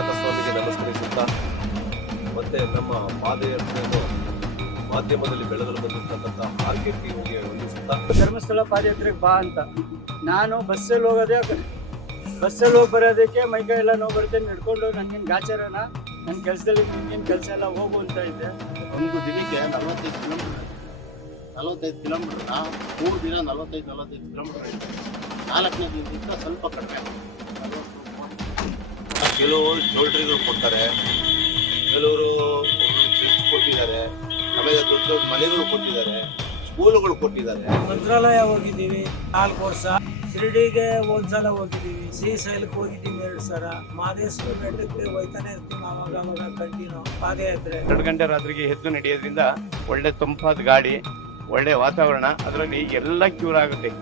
ಮಂಜುನಾಥ ಸ್ವಾಮಿಗೆ ನಮಸ್ಕರಿಸುತ್ತಾ ಮತ್ತೆ ನಮ್ಮ ಪಾದಯಾತ್ರೆಯನ್ನು ಮಾಧ್ಯಮದಲ್ಲಿ ಬೆಳೆದಲು ಬಂದಿರ್ತಕ್ಕಂಥ RKTVಗೆ ವಂದಿಸುತ್ತಾ ಧರ್ಮಸ್ಥಳ ಪಾದಯಾತ್ರೆಗೆ ಬಾ ಅಂತ ನಾನು ಬಸ್ಸಲ್ಲಿ ಹೋಗೋದೇ ಆ ಕಡೆ. ಬಸ್ಸಲ್ಲಿ ಹೋಗಿ ಬರೋದಕ್ಕೆ ಮೈಕೈ ಎಲ್ಲ ನೋವು ಬರುತ್ತೆ, ನಡ್ಕೊಂಡು ನನಗೇನು ಗಾಚಾರನ ನನ್ನ ಕೆಲಸದಲ್ಲಿ ನಿನ್ಗೇನು ಕೆಲಸ ಎಲ್ಲ ಹೋಗು ಅಂತ ಇದ್ದೆ. ಒಂದು ದಿನಕ್ಕೆ 45 ಕಿಲೋಮೀಟರ್ 45 ಕಿಲೋಮೀಟರ್ 3 ದಿನ 45 ಕಿಲೋಮೀಟರ್ ಆಯಿತು. 4ನೇ ದಿನದಿಂದ ಸ್ವಲ್ಪ ಕಡಿಮೆ. ಕೆಲವರು ಶೋಲ್ಡ್ರಿಗಳು ಕೊಡ್ತಾರೆ, ಕೆಲವರು ಚೆಕ್ ಕೊಟ್ಟಿದ್ದಾರೆ, ಆಮೇಲೆ ದೊಡ್ಡ ದೊಡ್ಡ ಮನೆಗಳು ಕೊಟ್ಟಿದ್ದಾರೆ, ಸ್ಕೂಲುಗಳು ಕೊಟ್ಟಿದ್ದಾರೆ. ಮಂತ್ರಾಲಯ ಹೋಗಿದ್ದೀವಿ 4 ವರ್ಷ, ಶಿರ್ಡಿಗೆ ಒಂದ್ಸಲ ಹೋಗಿದ್ದೀವಿ, ಶ್ರೀಶೈಲಕ್ಕೆ ಹೋಗಿದ್ದೀವಿ 2 ಸಲ, ಮಹದೇಶ್ವರ ಬೆಟ್ಟಕ್ಕೆ ಹೋಯ್ತಾನೆ ಇರ್ತೀವಿ ಅವಾಗ ಕಂಟಿನ್ಯೂ ಪಾದಯಾತ್ರೆ. 2 ಗಂಟೆ ರಾತ್ರಿಗೆ ಎದ್ದು ನಡೆಯೋದ್ರಿಂದ ಒಳ್ಳೆ ತಂಪಾದ ಗಾಳಿ, ಒಳ್ಳೆ ವಾತಾವರಣ, ಅದರಲ್ಲಿ ಎಲ್ಲ ಕ್ಯೂರ್ ಆಗುತ್ತೆ.